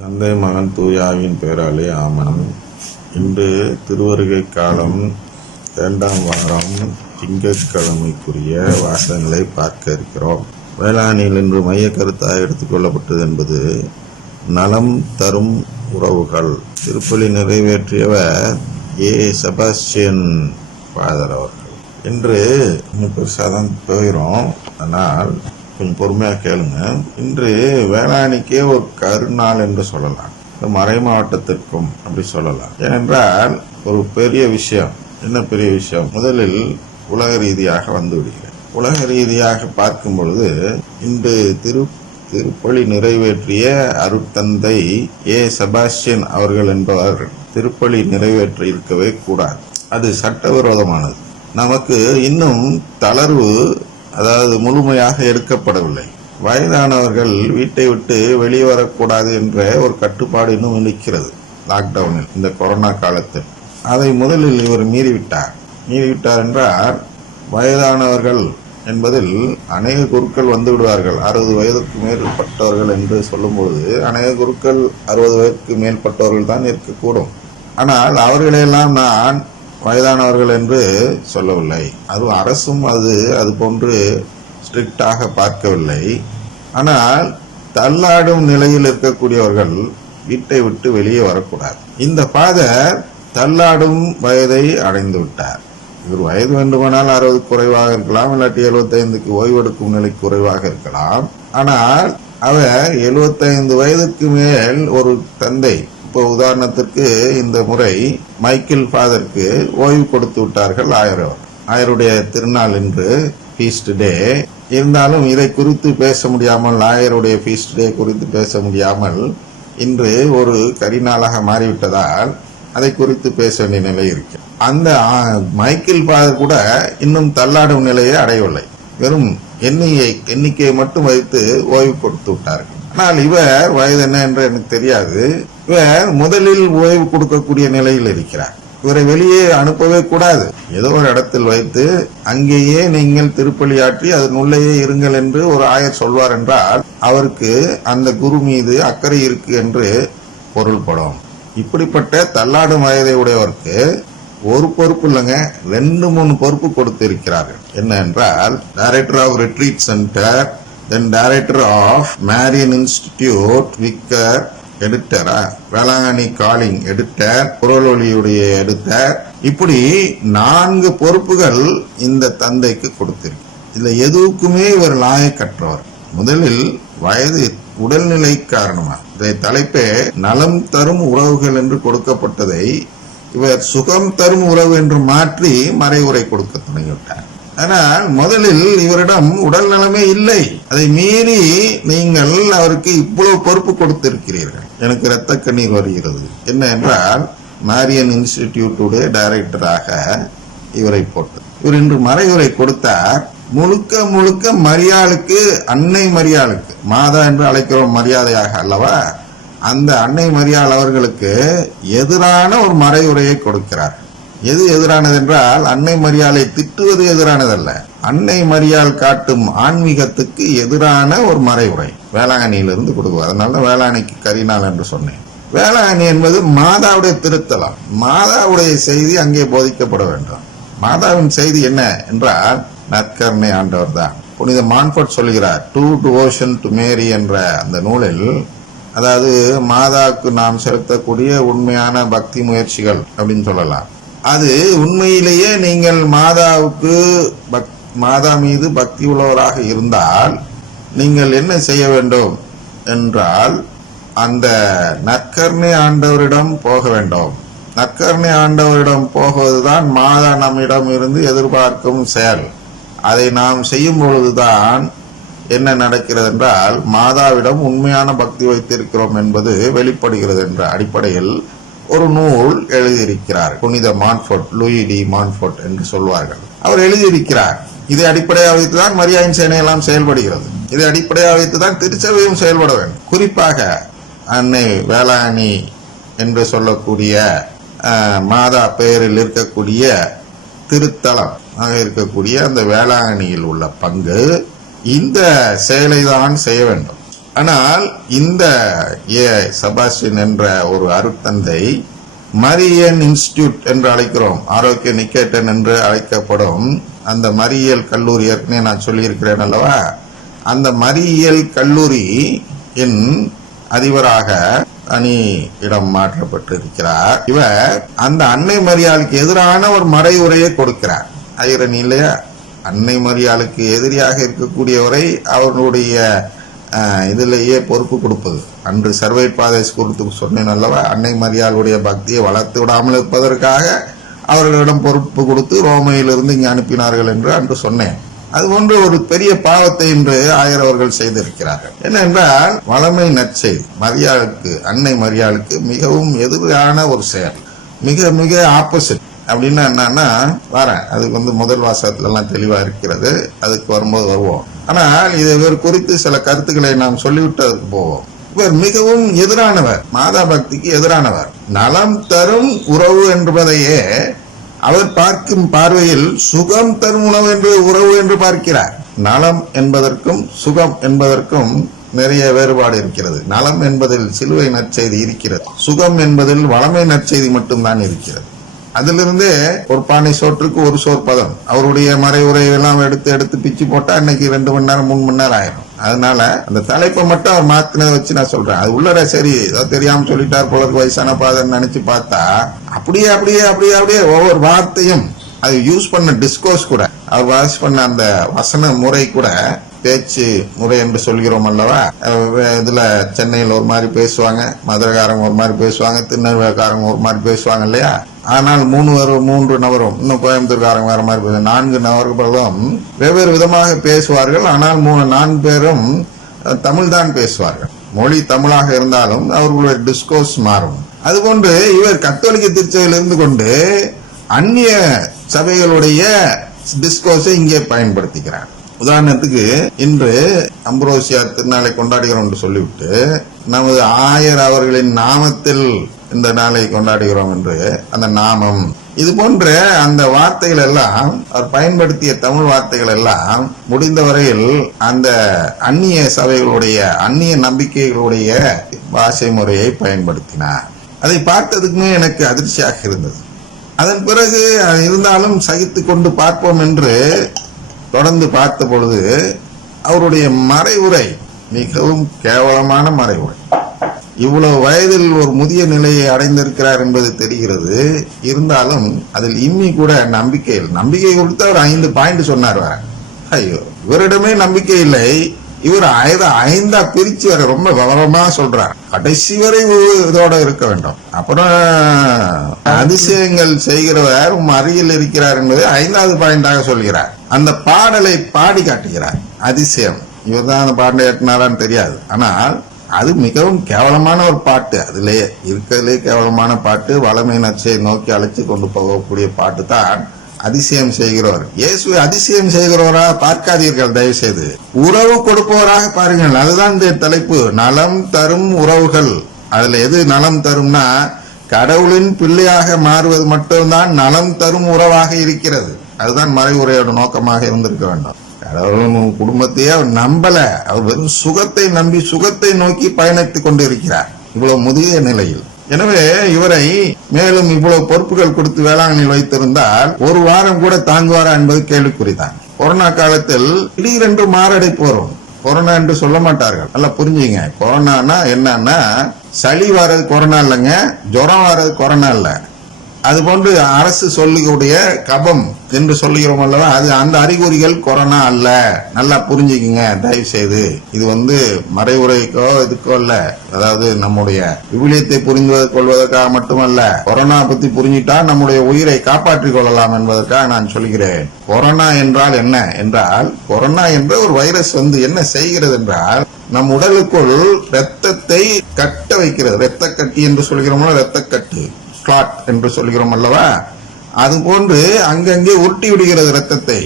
தந்தை மகன் தூயாவின் பெயராலே ஆமன். இன்று திருவருகை காலம் 2ஆம் வாரம் திங்கட்கிழமைக்குரிய வாசகங்களை பார்க்க இருக்கிறோம். வேளாண்மையில் இன்று மைய கருத்தாக எடுத்துக்கொள்ளப்பட்டது என்பது நலம் தரும் உறவுகள். திருப்பலி நிறைவேற்றியவர் ஏ. செபாஸ்டியன் ஃபாதர் அவர்கள். இன்று பெருசாதான் போயிடும், ஆனால் கொஞ்சம் பொறுமையாக கேளுங்க. இன்று வேளாண்மைக்கே ஒரு கருநாள் என்று சொல்லலாம், மறை மாவட்டத்திற்கும் அப்படி சொல்லலாம். ஏனென்றால் ஒரு பெரிய விஷயம். என்ன பெரிய விஷயம்? முதலில் உலக ரீதியாக வந்து விடுகிறேன். உலக ரீதியாக பார்க்கும் பொழுது இன்று திருப்பலி நிறைவேற்றிய அருட்தந்தை ஏ. செபாஸ்டியன் அவர்கள் என்பவர் திருப்பலி நிறைவேற்றி இருக்கவே கூடாது. அது சட்டவிரோதமானது. நமக்கு இன்னும் தளர்வு, அதாவது முழுமையாக எடுக்கப்படவில்லை. வயதானவர்கள் வீட்டை விட்டு வெளியே வரக்கூடாது என்ற ஒரு கட்டுப்பாடு இன்னும் இருக்கிறது. லாக்டவுனில், இந்த கொரோனா காலத்தில் அதை முதலில் இவர் மீறிவிட்டார் என்றால், வயதானவர்கள் என்பதில் அநேக குருக்கள் வந்து விடுவார்கள். 60 வயதுக்கு மேற்பட்டவர்கள் என்று சொல்லும்போது அநேக குருக்கள் 60 வயதுக்கு மேற்பட்டவர்கள் தான் இருக்கக்கூடும். ஆனால் அவர்களெல்லாம் நான் வயதானவர்கள் என்று சொல்லவில்லை. அது அரசும் அது போன்று ஸ்ட்ரிக்டாக பார்க்கவில்லை. ஆனால் தள்ளாடும் நிலையில் இருக்கக்கூடியவர்கள் வீட்டை விட்டு வெளியே வரக்கூடாது. இந்த ஃபாதர் தள்ளாடும் வயதை அடைந்து விட்டார். இவர் வயது வேண்டுமானால் 60 குறைவாக இருக்கலாம், இல்லாட்டி 75க்கு ஓய்வெடுக்கும் நிலை குறைவாக இருக்கலாம். ஆனால் அவர் 75 வயதுக்கு மேல் ஒரு தந்தை. இப்போ உதாரணத்திற்கு இந்த முறை மைக்கேல் ஃபாதருக்கு ஓய்வு கொடுத்து விட்டார்கள். ஆயருடைய திருநாள் என்று ஃபீஸ்ட் டே. இருந்தாலும் இதை குறித்து பேச முடியாமல், ஆயருடைய ஃபீஸ்ட் டே குறித்து பேச முடியாமல் இன்று ஒரு கரிநாளாக மாறிவிட்டதால் அதை குறித்து பேச வேண்டிய நிலை இருக்கு. அந்த மைக்கேல் ஃபாதர் கூட இன்னும் தள்ளாடும் நிலையை அடையவில்லை. வெறும் எண்ணிக்கையை மட்டும் வைத்து ஓய்வு கொடுத்து விட்டார்கள். ஆனால் இவர் வயது என்ன என்று எனக்கு தெரியாது. இவர் முதலில் ஓய்வு கொடுக்கக்கூடிய நிலையில் இருக்கிறார். இவரை வெளியே அனுப்பவே கூடாது. ஏதோ ஒரு இடத்தில் வைத்து அங்கேயே நீங்கள் திருப்பலியாற்றி அதனுள்ளேயே இருங்கள் என்று ஒரு ஆயர் சொல்வார் என்றால் அவருக்கு அந்த குரு மீது அக்கறை இருக்கு என்று பொருள்படும். இப்படிப்பட்ட தள்ளாடும் வயதை உடையவருக்கு ஒரு பொறுப்பு இல்லைங்க, 2-3 பொறுப்பு கொடுத்து இருக்கிறார்கள். என்ன என்றால், director of retreat centre, then director of Marian institute, vicar, எடிட்டரா, வேளாங்கண்ணி காலிங் எடிட்டர், குரலொலியுடைய எடிட்டர், இப்படி 4 பொறுப்புகள் இந்த தந்தைக்கு கொடுத்திருக்கு. இதுல எதுவுக்குமே இவர் லாயக்கற்றவர். முதலில் வயது, உடல்நிலை காரணமா இதை தலைப்பே நலம் தரும் உறவுகள் என்று கொடுக்கப்பட்டதை இவர் சுகம் தரும் உறவு என்று மாற்றி மறைவுரை கொடுக்க தொடங்கிவிட்டார். ஆனால் முதலில் இவரிடம் உடல் நலமே இல்லை. அதை மீறி நீங்கள் அவருக்கு இவ்வளவு பொறுப்பு கொடுத்திருக்கிறீர்கள். எனக்கு இரத்த கண்ணீர் வருகிறது. என்ன என்றால், மேரியன் இன்ஸ்டிடியூட்டுடைய டைரக்டராக இவரை போட்டு இவர் இன்று மறைவுரை கொடுத்தார். முழுக்க மரியாளுக்கு, அன்னை மரியாளுக்கு, மாதா என்று அழைக்கிறோம் மரியாதையாக அல்லவா, அந்த அன்னை மரியாள் அவர்களுக்கு எதிரான ஒரு மறைவுரையை கொடுக்கிறார். எது எதிரானது என்றால், அன்னை மரியாளை திட்டுவது எதிரானதல்ல, அன்னை மரியாள் காட்டும் ஆன்மீகத்துக்கு எதிரான ஒரு மறைவுரை வேளாங்கண்ணியிலிருந்து கொடுக்குவார். அதனால வேளாங்கண்ணிக்கு கரிநாள் என்று சொன்னேன். வேளாங்கண்ணி என்பது மாதாவுடைய திருத்தலம். மாதாவுடைய செய்தி அங்கே போதிக்கப்பட வேண்டும். மாதாவின் செய்தி என்ன என்றால், நற்கருணை ஆண்டவர் தான். புனித மான்ஃபோர்ட் சொல்கிறார், டு டிவோஷன் டு மேரி என்ற அந்த நூலில், அதாவது மாதாவுக்கு நாம் செலுத்தக்கூடிய உண்மையான பக்தி முயற்சிகள் அப்படின்னு சொல்லலாம். அது உண்மையிலேயே நீங்கள் மாதா மீது பக்தி உள்ளவராக இருந்தால் நீங்கள் என்ன செய்ய வேண்டும் என்றால், அந்த நற்கருணை ஆண்டவரிடம் போக வேண்டும். நற்கருணை ஆண்டவரிடம் போகுவதுதான் மாதா நம்மிடம் இருந்து எதிர்பார்க்கும் செயல். அதை நாம் செய்யும் பொழுதுதான் என்ன நடக்கிறது என்றால், மாதாவிடம் உண்மையான பக்தி வைத்திருக்கிறோம் என்பது வெளிப்படுகிறது என்ற அடிப்படையில் ஒரு நூல் எழுதியிருக்கிறார் புனித மான்ஃபோர்ட், லூயி டி மான்ஃபோர்ட் என்று சொல்வார்கள். அவர் எழுதியிருக்கிறார். இதை அடிப்படையாக வைத்துதான் மரியாயின் சேனையெல்லாம் செயல்படுகிறது. இதை அடிப்படையாக வைத்துதான் திருச்சபையும் செயல்பட வேண்டும். குறிப்பாக அன்னை வேளாங்கண்ணி என்று சொல்லக்கூடிய மாதா பெயரில் இருக்கக்கூடிய திருத்தலம் இருக்கக்கூடிய அந்த வேளாங்கண்ணியில் உள்ள பங்கு இந்த செயலை தான் செய்ய வேண்டும். ஆனால் இந்த செபாஸ்டியன் என்ற ஒரு அருட்தந்தை மரியன் இன்ஸ்டிடியூட் என்று அழைக்கிறோம், ஆரோக்கிய நிக்கேட்டன் என்று அழைக்கப்படும் அந்த மரியல் கல்லூரி, ஏற்கனவே நான் சொல்லியிருக்கிறேன் அல்லவா, அந்த மரியல் கல்லூரியின் அதிபராக இடம் மாற்றப்பட்டிருக்கிறார். இவர் அந்த அன்னை மரியாளுக்கு எதிரான ஒரு மறைவுரையை கொடுக்கிறார். ஐரணி இல்லையா? அன்னை மரியாளுக்கு எதிரியாக இருக்கக்கூடியவரை அவர்களுடைய இதிலேயே பொறுப்பு கொடுப்பது. அன்று சர்வை பாதேஸ் குறித்து சொன்னேன் அல்லவா, அன்னை மரியாளுடைய பக்தியை வளர்த்து விடாமல் இருப்பதற்காக அவர்களிடம் பொறுப்பு கொடுத்து ரோமையிலிருந்து இங்கு அனுப்பினார்கள் என்று அன்று சொன்னேன். அதுபோன்று ஒரு பெரிய பாவத்தை இன்று ஆயர் அவர்கள் செய்திருக்கிறார்கள். என்னென்றால் வளமை நற்செய்தி மரியாளுக்கு, அன்னை மரியாளுக்கு மிகவும் எதிரான ஒரு செயல், மிக மிக ஆப்போசிட். அப்படின்னா என்னன்னா வரேன், அதுக்கு முதல் வாசகத்துல எல்லாம் தெளிவா இருக்கிறது, அதுக்கு வரும்போது வருவோம். ஆனால் இவர் குறித்து சில கருத்துக்களை நாம் சொல்லிவிட்டதற்கு போவோம். இவர் மிகவும் எதிரானவர், மாதா பக்திக்கு எதிரானவர். நலம் தரும் உறவு என்பதையே அவர் பார்க்கும் பார்வையில் சுகம் தரும் உணவு என்று உறவு என்று பார்க்கிறார். நலம் என்பதற்கும் சுகம் என்பதற்கும் நிறைய வேறுபாடு இருக்கிறது. நலம் என்பதில் சிலுவை நற்செய்தி இருக்கிறது, சுகம் என்பதில் வளமை நற்செய்தி மட்டும்தான் இருக்கிறது. அதிலிருந்தே ஒரு பானை சோற்றுக்கு ஒரு சோர் பதம். அவருடைய மறைவுரையெல்லாம் எடுத்து பிச்சு போட்டா இன்னைக்கு 2 மணி நேரம் 3 மணி நேரம் ஆயிரும். அதனால அந்த தலைப்பை மட்டும் அவர் மாத்தினதை வச்சு நான் சொல்றேன். அது உள்ளர சரி ஏதோ தெரியாம சொல்லிட்டார் போல வயசான பாதன்னு நினைச்சு பார்த்தா அப்படியே அப்படியே அப்படியே அப்படியே ஒவ்வொரு வார்த்தையும் அது யூஸ் பண்ண டிஸ்கோர்ஸ் கூட, அவர் வாசி பண்ண அந்த வசன முறை கூட, பேச்சு முறை என்று சொல்கிறோம் அல்லவா. இதுல சென்னையில் ஒரு மாதிரி பேசுவாங்க, மதுரைக்காரங்க ஒரு மாதிரி பேசுவாங்க, திருநெல்வேலிக்காரங்க ஒரு மாதிரி பேசுவாங்க இல்லையா. ஆனால் 3 நபரும், இன்னும் கோயம்புத்தூர்காரங்க வேற மாதிரி பேசுவாங்க, 4 நபர்களும் வெவ்வேறு விதமாக பேசுவார்கள். ஆனால் 4 பேரும் தமிழ் தான் பேசுவார்கள். மொழி தமிழாக இருந்தாலும் அவர்களுடைய டிஸ்கோர்ஸ் மாறும். அதுபோன்று இவர் கத்தோலிக்க திருச்சபையில் இருந்து கொண்டு அந்நிய சபைகளுடைய டிஸ்கோர்ஸை இங்கே பயன்படுத்திக்கிறார். உதாரணத்துக்கு இன்று அம்புரோசியா திருநாளை கொண்டாடுகிறோம் என்று சொல்லிவிட்டு நமது ஆயர் அவர்களின் நாமத்தில் இந்த நாளை கொண்டாடுகிறோம் என்று அந்த நாமம், இது போன்ற அந்த வார்த்தைகள் எல்லாம் அவர் பயன்படுத்திய தமிழ் வார்த்தைகள் எல்லாம் முடிந்த வரையில் அந்த அந்நிய சபைகளுடைய அந்நிய நம்பிக்கைகளுடைய பாஷை முறையை பயன்படுத்தினார். அதை பார்த்ததுக்குமே எனக்கு அதிர்ச்சியாக இருந்தது. அதன் பிறகு இருந்தாலும் சகித்து கொண்டு பார்ப்போம் என்று தொடர்ந்து பார்த்த பொழுது அவருடைய மறைவுரை மிகவும் கேவலமான மறைவுரை. இவ்வளவு வயதில் ஒரு முதிய நிலையை அடைந்திருக்கிறார் என்பது தெரிகிறது. இருந்தாலும் அதில் இம்மி கூட நம்பிக்கை கொடுத்து அவர் 5 பாயிண்ட் சொன்னார். ஐயோ, இவரிடமே நம்பிக்கை இல்லை. இவர் 5 பிரிச்சு வர ரொம்ப விவரமா சொல்றார். கடைசி வரை இதோட இருக்க வேண்டும். அப்புறம் அதிசயங்கள் செய்கிறவர் அருகில் இருக்கிறார் என்பதை 5வது பாயிண்டாக சொல்கிறார். அந்த பாடலை பாடி காட்டுகிறார். அதிசயம், இவர் தான் அந்த பாட்டை ஏற்றினாரான்னு தெரியாது. ஆனால் அது மிகவும் கேவலமான ஒரு பாட்டு. அதிலே இருக்கிறதுலே கேவலமான பாட்டு. வளமை நற்செய்தியை நோக்கி அழைத்து கொண்டு போகக்கூடிய பாட்டு தான் அதிசயம் செய்கிறவர். இயேசு அதிசயம் செய்கிறவரா பார்க்காதீர்கள், தயவு செய்து உறவு கொடுப்பவராக பாருங்கள். அதுதான் இந்த தலைப்பு, நலம் தரும் உறவுகள். அதுல எது நலம் தரும்னா கடவுளின் பிள்ளையாக மாறுவது மட்டும்தான் நலம் தரும் உறவாக இருக்கிறது. அதுதான் மறைவுரையோட நோக்கமாக இருந்திருக்க வேண்டும். கடவுள் குடும்பத்தையே அவர் நம்பல, அவர் வெறும் சுகத்தை நம்பி சுகத்தை நோக்கி பயணித்துக் கொண்டிருக்கிறார் இவ்வளவு முதிய நிலையில். எனவே இவரை மேலும் இவ்வளவு பொறுப்புகள் கொடுத்து வேளாண்மையில் வைத்திருந்தால் 1 வாரம் கூட தாங்குவாரா என்பது கேள்விக்குறிதான். கொரோனா காலத்தில் திடீரென்று மாரடைப்பு வரும். கொரோனா என்று சொல்ல மாட்டார்கள், நல்லா புரிஞ்சுங்க. கொரோனானா என்னன்னா சளி வர்றது கொரோனா இல்லைங்க, ஜுரம் வர்றது கொரோனா இல்ல. அது போன்று அரசு சொல்லக்கூடிய கபம் என்று சொல்லுகிறோம் அல்லவா, அது அந்த அறிகுறிகள் கொரோனா அல்ல. நல்லா புரிஞ்சுக்குங்க தயவு செய்து. இது மறைவுரைக்கோ இதுக்கோ இல்ல, அதாவது நம்முடைய விவிலியத்தை புரிந்து கொள்வதற்காக மட்டுமல்ல, கொரோனா பத்தி புரிஞ்சிட்டா நம்முடைய உயிரை காப்பாற்றிக் கொள்ளலாம் என்பதற்காக நான் சொல்கிறேன். கொரோனா என்றால் என்ன என்றால், கொரோனா என்ற ஒரு வைரஸ் என்ன செய்கிறது என்றால் நம் உடலுக்குள் இரத்தத்தை கட்ட வைக்கிறது. இரத்த கட்டி என்று சொல்கிறோம்னா இரத்த கட்டு கிளாட் என்று சொல்கிறோம் அல்லவா, அது போன்று அங்கங்கே உருட்டி விடுகிறது ரத்தத்தை.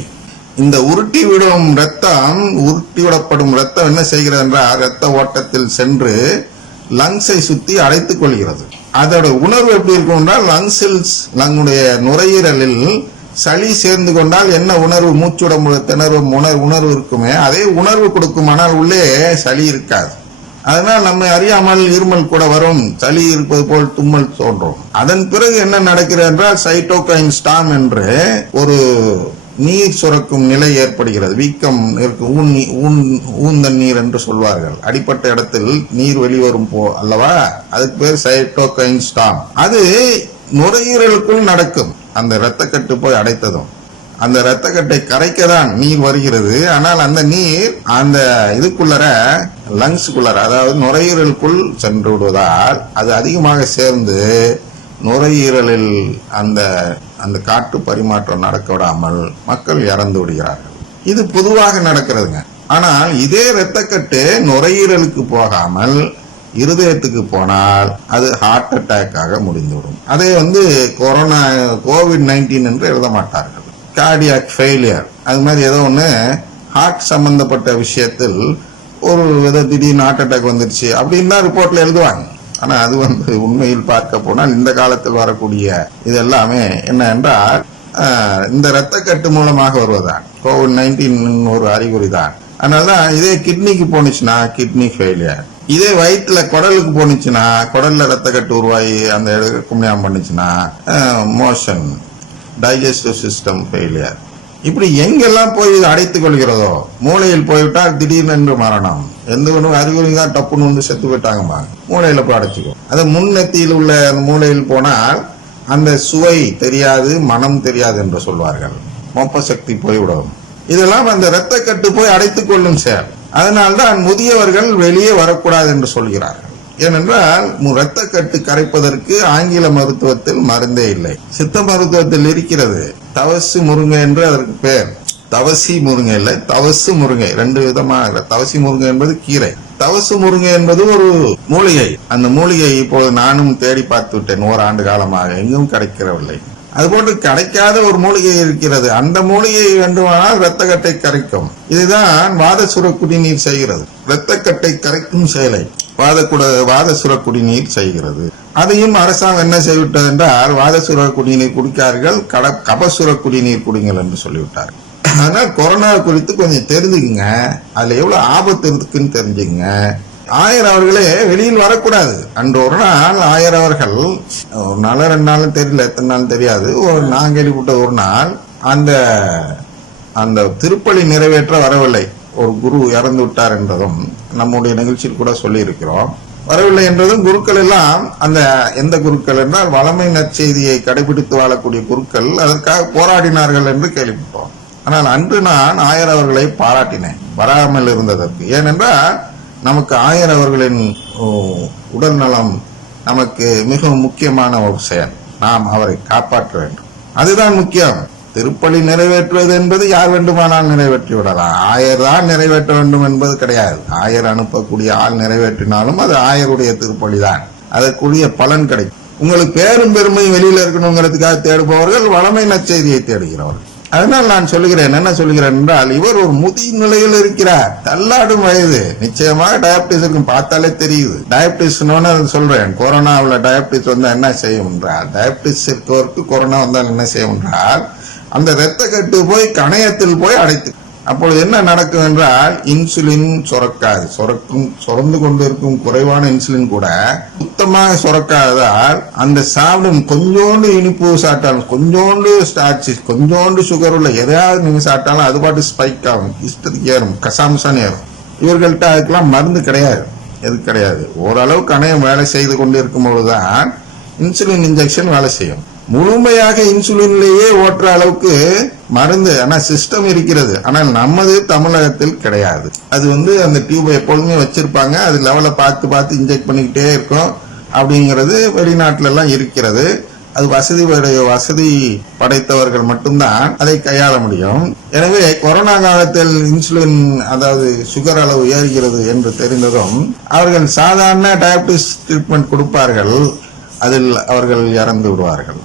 இந்த உருட்டி விடும் ரத்தம், உருட்டி விடப்படும் ரத்தம் என்ன செய்கிறது என்றால் ரத்த ஓட்டத்தில் சென்று லங்ஸை சுத்தி அடைத்துக் கொள்கிறது. அதோட உணர்வு எப்படி இருக்கும் என்றால் லங்ஸில், நம்முடைய நுரையீரலில் சளி சேர்ந்து கொண்டால் என்ன உணர்வு, மூச்சுட திணறும் உணர்வு இருக்குமே, அதே உணர்வு கொடுக்கும். ஆனால் உள்ளே சளி இருக்காது. அதனால் நம்மை அறியாமல் இருமல் கூட வரும், சளி இருப்பது போல் தும்மல் தோன்றும். அதன் பிறகு என்ன நடக்கிறது என்றால் சைட்டோகைன் ஸ்டார்ம் என்று ஒரு நீர் சுரக்கும் நிலை ஏற்படுகிறது. வீக்கம் இருக்கு, ஊந்தன் நீர் என்று சொல்வார்கள். அடிப்பட்ட இடத்தில் நீர் வெளிவரும் அல்லவா, அதுக்கு பேர் சைட்டோகைன் ஸ்டார்ம். அது நுரையீரலுக்குள் நடக்கும். அந்த இரத்தக்கட்டு போய் அடைத்ததும் அந்த இரத்தக்கட்டை கரைக்கதான் நீர் வருகிறது. ஆனால் அந்த நீர் அந்த இதுக்குள்ளர லங்ஸுக்குள்ளர, அதாவது நுரையீரலுக்குள் சென்று விடுவதால் அது அதிகமாக சேர்ந்து நுரையீரலில் அந்த அந்த காற்று பரிமாற்றம் நடக்க விடாமல் மக்கள் இறந்து விடுகிறார்கள். இது பொதுவாக நடக்கிறதுங்க. ஆனால் இதே இரத்தக்கட்டு நுரையீரலுக்கு போகாமல் இருதயத்துக்கு போனால் அது ஹார்ட் அட்டாக்காக முடிந்துவிடும். அதை COVID-19 என்று எழுத மாட்டார்கள், கார்டியாக் ஃபெயிலியர். அது மாதிரி ஏதோ ஒன்று ஹார்ட் சம்பந்தப்பட்ட விஷயத்தில் ஒரு வித திடீர்னு ஹார்ட் அட்டாக் வந்துருச்சு அப்படின்னு தான் ரிப்போர்ட்ல எழுதுவாங்க. ஆனா அது உண்மையில் பார்க்க போனால் இந்த காலத்தில் வரக்கூடிய இது எல்லாமே என்ன என்றால் இந்த இரத்தக்கட்டு மூலமாக வருவதான். COVID-19 ஒரு அறிகுறி தான். அதனாலதான் இதே கிட்னிக்கு போனுச்சுன்னா கிட்னி ஃபெயிலியர், இதே வயிற்றுல குடலுக்கு போனுச்சுன்னா குடல்ல இரத்தக்கட்டு உருவாகி அந்த கும்மியாம் பண்ணுச்சுன்னா மோஷன், டைஜஸ்டிவ் சிஸ்டம் ஃபெயிலியர். இப்படி எங்கெல்லாம் போய் இது அடைத்துக் கொள்கிறதோ, மூளையில் போய்விட்டால் திடீர்னு மரணம். எந்த ஒரு அறிகுறி தான் டப்புன்னு செத்து போயிட்டாங்கம்மா, மூளையில போய் அடைச்சிக்கும். அது முன்னெத்தியில் உள்ள மூளையில் போனால் அந்த சுவை தெரியாது, மனம் தெரியாது என்று சொல்வார்கள். மொப்ப சக்தி போய்விடும். இதெல்லாம் அந்த இரத்தக்கட்டு போய் அடைத்துக் கொள்ளும் செயல். அதனால்தான் முதியவர்கள் வெளியே வரக்கூடாது என்று சொல்கிறார்கள். ஏனென்றால் இரத்தக்கட்டு கரைப்பதற்கு ஆங்கில மருத்துவத்தில் மருந்தே இல்லை. சித்த மருத்துவத்தில் இருக்கிறது. தவசு முருங்கை என்று அதற்கு பெயர். தவசி முருங்கை இல்லை, தவசு முருங்கை. 2 விதமாக. தவசி முருங்கை என்பது கீரை, தவசு முருங்கை என்பது ஒரு மூலிகை. அந்த மூலிகை இப்போது நானும் தேடி பார்த்து விட்டேன், 1 ஆண்டு காலமாக எங்கும் கிடைக்கிறவில்லை. அதுபோன்று கிடைக்காத ஒரு மூலிகை இருக்கிறது. அந்த மூலிகை வேண்டுமானால் இரத்தக்கட்டை கரைக்கும். இதுதான் வாதசுர குடிநீர் செய்கிறது. இரத்தக்கட்டை கரைக்கும் செயலை வாதசுர குடிநீர் செய்கிறது. அதையும் அரசாங்கம் என்ன செய்துவிட்டது என்றால் வாதசுர குடிநீர் குடிக்கார்கள், கபசுர குடிநீர் குடிங்கள் என்று சொல்லிவிட்டார்கள். அதனால கொரோனா குறித்து கொஞ்சம் தெரிஞ்சுக்குங்க, அதுல எவ்வளவு ஆபத்து இருக்குன்னு தெரிஞ்சுங்க. ஆயர் அவர்களே வெளியில் வரக்கூடாது. அன்று ஒரு நாள் ஆயர் அவர்கள், ஒரு நாள் 2 நாளும் தெரியல, எத்தனை நாள் தெரியாது, நான் கேள்விப்பட்ட ஒரு நாள் அந்த திருப்பலி நிறைவேற்ற வரவில்லை. ஒரு குரு இறந்து விட்டார் என்றதும் நம்முடைய நிகழ்ச்சியில் கூட சொல்லி இருக்கிறோம். வரவில்லை என்றதும் குருக்கள் எல்லாம், அந்த எந்த குருக்கள் என்றால் வளமை நற்செய்தியை கடைபிடித்து வாழக்கூடிய குருக்கள் அதற்காக போராடினார்கள் என்று கேள்விப்பட்டோம். ஆனால் அன்று நான் ஆயர் அவர்களை பாராட்டினேன் வராமல் இருந்ததற்கு. ஏனென்றால் நமக்கு ஆயர் அவர்களின் உடல் நலம் நமக்கு மிகவும் முக்கியமான ஒரு செயல். நாம் அவரை காப்பாற்ற வேண்டும், அதுதான் முக்கியம். திருப்பலி நிறைவேற்றுவது என்பது யார் வேண்டுமானால் நிறைவேற்றி விடலாம். ஆயர் தான் நிறைவேற்ற வேண்டும் என்பது கிடையாது. ஆயர் அனுப்பக்கூடிய ஆள் நிறைவேற்றினாலும் அது ஆயருடைய திருப்பலி தான், அதற்குரிய பலன் கிடைக்கும். உங்களுக்கு பேரும் பெருமை வெளியில இருக்கணுங்கிறதுக்காக தேடுபவர்கள் வளமை நற்செய்தியை தேடுகிறவர்கள். அதனால் நான் சொல்லுகிறேன், என்ன சொல்லுகிறேன் என்றால், இவர் ஒரு முதிய நிலையில் இருக்கிறார், தள்ளாடும் வயது. நிச்சயமாக டயபிட்டிஸ் இருக்கும், பார்த்தாலே தெரியுது. டயபிட்டிஸ் சொல்றேன், கொரோனாவில் டயபிட்டிஸ் வந்தா என்ன செய்யும் என்றால், டயபிட்டிஸ் இருக்கவருக்கு கொரோனா வந்தால் என்ன செய்யும் என்றால், அந்த இரத்த கட்டு போய் கணையத்தில் போய் அடைத்து, அப்பொழுது என்ன நடக்கும் என்றால் இன்சுலின் சுரக்காது. சுரந்து கொண்டிருக்கும் குறைவான இன்சுலின் கூட சுத்தமாக சுரக்காததால் அந்த சாப்பிடும் கொஞ்சோண்டு இனிப்பு சாப்பிட்டாலும், கொஞ்சோண்டு ஸ்டார்ச், கொஞ்சோண்டு சுகர் உள்ள எதையாவது நீங்க சாப்பிட்டாலும் அது பாட்டு ஸ்பைக் ஆகும், இஷ்டத்துக்கு ஏறும், கசாம்சான் ஏறும். இவர்கள்ட்ட அதுக்கெல்லாம் மருந்து கிடையாது, எது கிடையாது. ஓரளவு கணையம் வேலை செய்து கொண்டு இருக்கும் பொழுதுதான் இன்சுலின் இன்ஜெக்ஷன் வேலை செய்யும். முழுமையாக இன்சுலின்லேயே ஓட்டுற அளவுக்கு மருந்து சிஸ்டம் இருக்கிறது. ஆனால் நமது தமிழகத்தில் கிடையாது. அது அந்த டியூபை எப்பொழுதுமே வச்சிருப்பாங்க, அது லெவலை பார்த்து இன்ஜெக்ட் பண்ணிக்கிட்டே இருக்கும். அப்படிங்கிறது வெளிநாட்டுல எல்லாம் இருக்கிறது. அது வசதி படைத்தவர்கள் மட்டும்தான் அதை கையாள முடியும். எனவே கொரோனா காலத்தில் இன்சுலின், அதாவது சுகர் அளவு ஏறுகிறது என்று தெரிந்ததும் அவர்கள் சாதாரண டயபிட்டிஸ் ட்ரீட்மெண்ட் கொடுப்பார்கள், அதில் அவர்கள் இறந்து விடுவார்கள்.